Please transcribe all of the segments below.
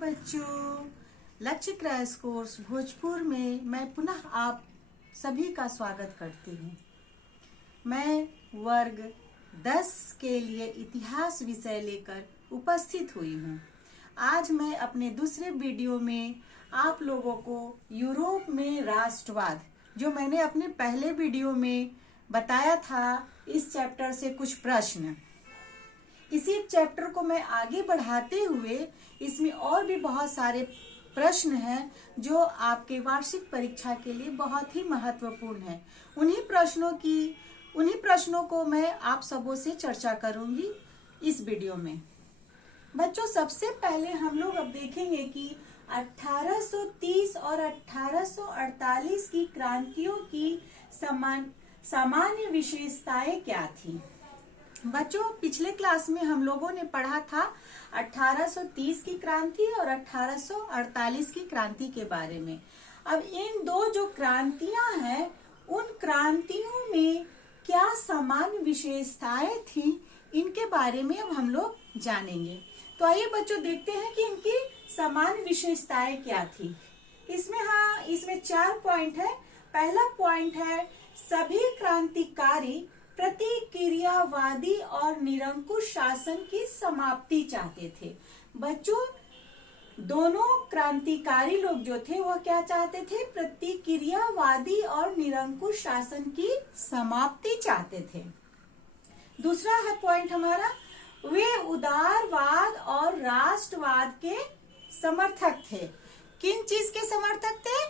बच्चों, लक्ष्य crash course Bhojpur में मैं पुनः आप सभी का स्वागत करती हूँ। मैं वर्ग 10 के लिए इतिहास विषय लेकर उपस्थित हुई हूँ। आज मैं अपने दूसरे वीडियो में आप लोगों को यूरोप में राष्ट्रवाद, जो मैंने अपने पहले वीडियो में बताया था, इस चैप्टर से कुछ प्रश्न, इसी चैप्टर को मैं आगे बढ़ाते हुए इसमें और भी बहुत सारे प्रश्न हैं जो आपके वार्षिक परीक्षा के लिए बहुत ही महत्वपूर्ण हैं। उन्हीं प्रश्नों को मैं आप सबों से चर्चा करूंगी इस वीडियो में। बच्चों, सबसे पहले हम लोग अब देखेंगे कि 1830 और 1848 की क्रांतियों की सामान्य विशेषताएं क्या थी। बच्चों, पिछले क्लास में हम लोगों ने पढ़ा था 1830 की क्रांति और 1848 की क्रांति के बारे में। अब इन दो जो क्रांतियां हैं, उन क्रांतियों में क्या सामान्य विशेषताएं थी, इनके बारे में अब हम लोग जानेंगे। तो आइए बच्चों, देखते हैं कि इनकी सामान्य विशेषताएं क्या थी। इसमें 4 पॉइंट है। पहला पॉइंट है, सभी क्रांतिकारी प्रतिक्रियावादी और निरंकुश शासन की समाप्ति चाहते थे। बच्चों, दोनों क्रांतिकारी लोग जो थे वो क्या चाहते थे? प्रतिक्रियावादी और निरंकुश शासन की समाप्ति चाहते थे। दूसरा है पॉइंट हमारा, वे उदारवाद और राष्ट्रवाद के समर्थक थे। किन चीज के समर्थक थे?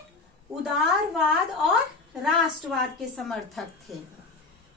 उदारवाद और राष्ट्रवाद के समर्थक थे।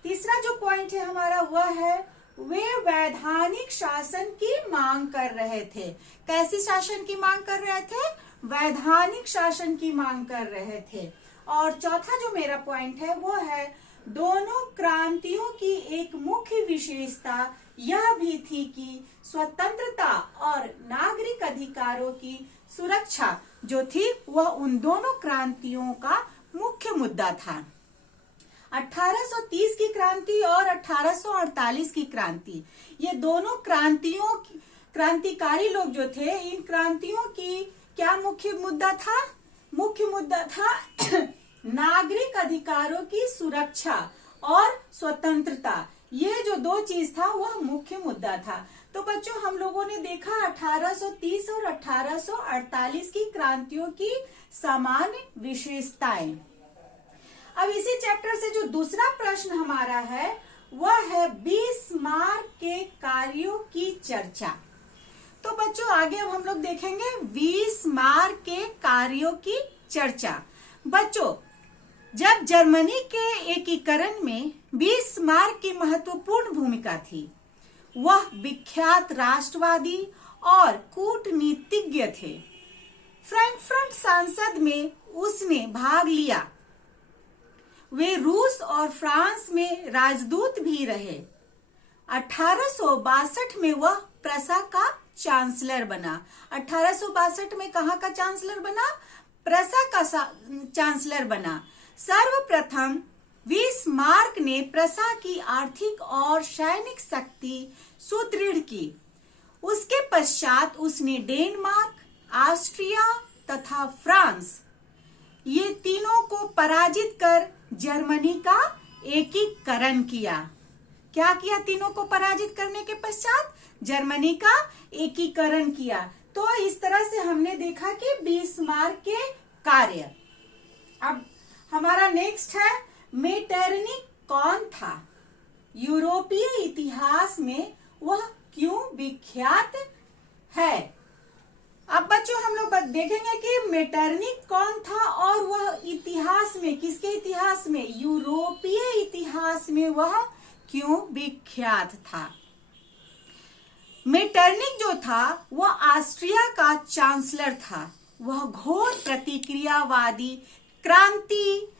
तीसरा जो पॉइंट है हमारा वह है, वे वैधानिक शासन की मांग कर रहे थे। कैसी शासन की मांग कर रहे थे? वैधानिक शासन की मांग कर रहे थे। और चौथा जो मेरा पॉइंट है वो है, दोनों क्रांतियों की एक मुख्य विशेषता यह भी थी कि स्वतंत्रता और नागरिक अधिकारों की सुरक्षा जो थी वह उन दोनों क्रांतियों का मुख्य मुद्दा था। 1830 की क्रांति और 1848 की क्रांति, ये दोनों क्रांतिकारी लोग जो थे, इन क्रांतियों की क्या मुख्य मुद्दा था? मुख्य मुद्दा था नागरिक अधिकारों की सुरक्षा और स्वतंत्रता। ये जो दो चीज था वह मुख्य मुद्दा था। तो बच्चों, हम लोगों ने देखा 1830 और 1848 की क्रांतियों की सामान्य विशेषताएं। अब इसी चैप्टर से जो दूसरा प्रश्न हमारा है वह है बिस्मार्क के कार्यों की चर्चा। तो बच्चों, आगे अब हम लोग देखेंगे बिस्मार्क के कार्यों की चर्चा। बच्चों, जब जर्मनी के एकीकरण में बिस्मार्क की महत्वपूर्ण भूमिका थी, वह विख्यात राष्ट्रवादी और कूटनीतिज्ञ थे। फ्रैंकफर्ट संसद में उसने भाग लिया। वे रूस और फ्रांस में राजदूत भी रहे। 1862 में वह प्रसा का चांसलर बना। 1862 में कहाँ का चांसलर बना? प्रसा का चांसलर बना। सर्वप्रथम बिस्मार्क ने प्रसा की आर्थिक और सैनिक शक्ति सुदृढ़ की। उसके पश्चात उसने डेनमार्क, ऑस्ट्रिया तथा फ्रांस, ये तीनों को पराजित कर जर्मनी का एकीकरण किया। क्या किया? तीनों को पराजित करने के पश्चात जर्मनी का एकीकरण किया। तो इस तरह से हमने देखा कि बिस्मार्क के कार्य। अब हमारा नेक्स्ट है, मेटरनिख कौन था? यूरोपीय इतिहास में वह क्यों विख्यात है? अब बच्चों, हम लोग देखेंगे कि मेटरनिख कौन था और वह इतिहास में, किसके इतिहास में? यूरोपीय इतिहास में वह क्यों विख्यात था। मेटरनिख जो था वह ऑस्ट्रिया का चांसलर था। वह घोर प्रतिक्रियावादी क्रांति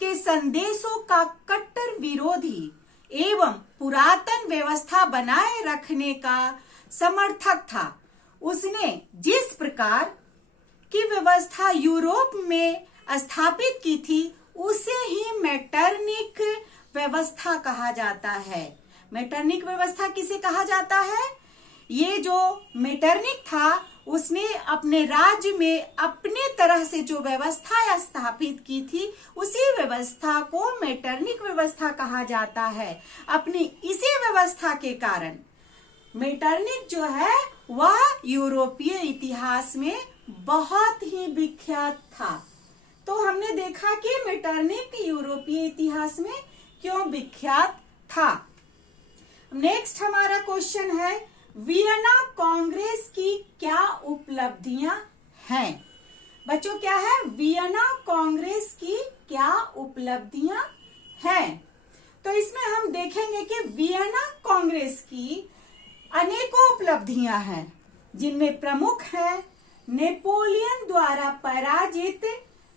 के संदेशों का कट्टर विरोधी एवं पुरातन व्यवस्था बनाए रखने का समर्थक था। उसने जिस प्रकार की व्यवस्था यूरोप में स्थापित की थी उसे ही मेटरनिख व्यवस्था कहा जाता है। मेटरनिख व्यवस्था किसे कहा जाता है? ये जो मेटरनिख था उसने अपने राज्य में अपने तरह से जो व्यवस्था स्थापित की थी उसी व्यवस्था को मेटरनिख व्यवस्था कहा जाता है। अपनी इसी व्यवस्था के कारण मेटरनिख जो है वह यूरोपीय इतिहास में बहुत ही विख्यात था। तो हमने देखा कि मेटरनिख यूरोपीय इतिहास में क्यों विख्यात था। नेक्स्ट हमारा क्वेश्चन है, वियना कांग्रेस की क्या उपलब्धियां हैं? बच्चों क्या है? वियना कांग्रेस की क्या उपलब्धियां हैं? तो इसमें हम देखेंगे कि वियना कांग्रेस की अनेकों उपलब्धियां हैं, जिनमें प्रमुख है नेपोलियन द्वारा पराजित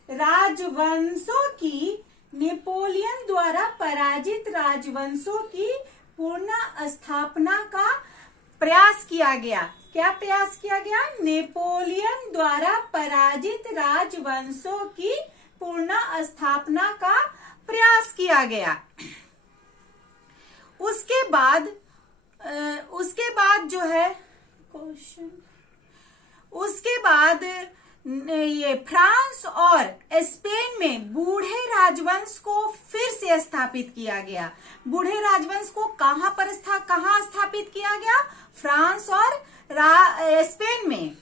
राजवंशों की पुनः स्थापना का प्रयास किया गया। क्या प्रयास किया गया? नेपोलियन द्वारा पराजित राजवंशों की पुनः स्थापना का प्रयास किया गया। उसके बाद जो है क्वेश्चन, उसके बाद ये फ्रांस और स्पेन में बूढ़े राजवंश को फिर से स्थापित किया गया। बूढ़े राजवंश को कहां स्थापित किया गया? फ्रांस और स्पेन में।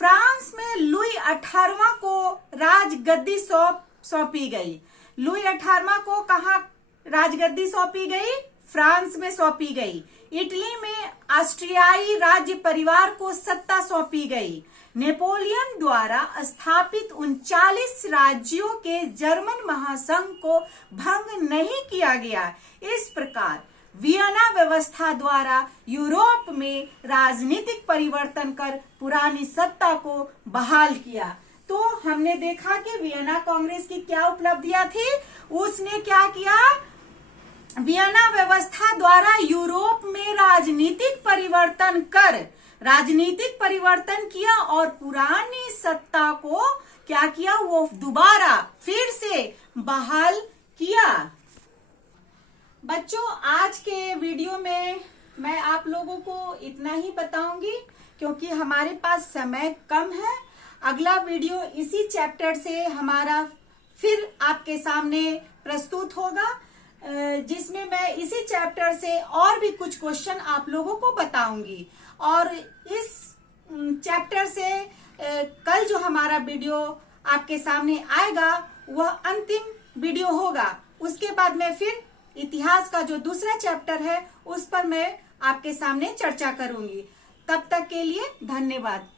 फ्रांस में लुई 18वां को राजगद्दी सौंपी गई। लुई 18वां को कहां राजगद्दी सौंपी गई? फ्रांस में सौंपी गई। इटली में ऑस्ट्रियाई राज्य परिवार को सत्ता सौंपी गई। नेपोलियन द्वारा स्थापित 39 राज्यों के जर्मन महासंघ को भंग नहीं किया गया। इस प्रकार वियना व्यवस्था द्वारा यूरोप में राजनीतिक परिवर्तन कर पुरानी सत्ता को बहाल किया। तो हमने देखा कि वियना कांग्रेस की क्या उपलब्धियां थी। उसने क्या किया? वियना व्यवस्था द्वारा यूरोप में राजनीतिक परिवर्तन किया और पुरानी सत्ता को क्या किया? वो दोबारा फिर से बहाल किया। बच्चों आज के वीडियो में मैं आप लोगों को इतना ही बताऊंगी क्योंकि हमारे पास समय कम है। अगला वीडियो इसी चैप्टर से हमारा फिर आपके सामने प्रस्तुत होगा, जिसमें मैं इसी चैप्टर से और भी कुछ क्वेश्चन आप लोगों को बताऊंगी। और इस चैप्टर से कल जो हमारा वीडियो आपके सामने आएगा वह अंतिम वीडियो होगा। उसके बाद मैं फिर इतिहास का जो दूसरा चैप्टर है उस पर मैं आपके सामने चर्चा करूंगी। तब तक के लिए धन्यवाद।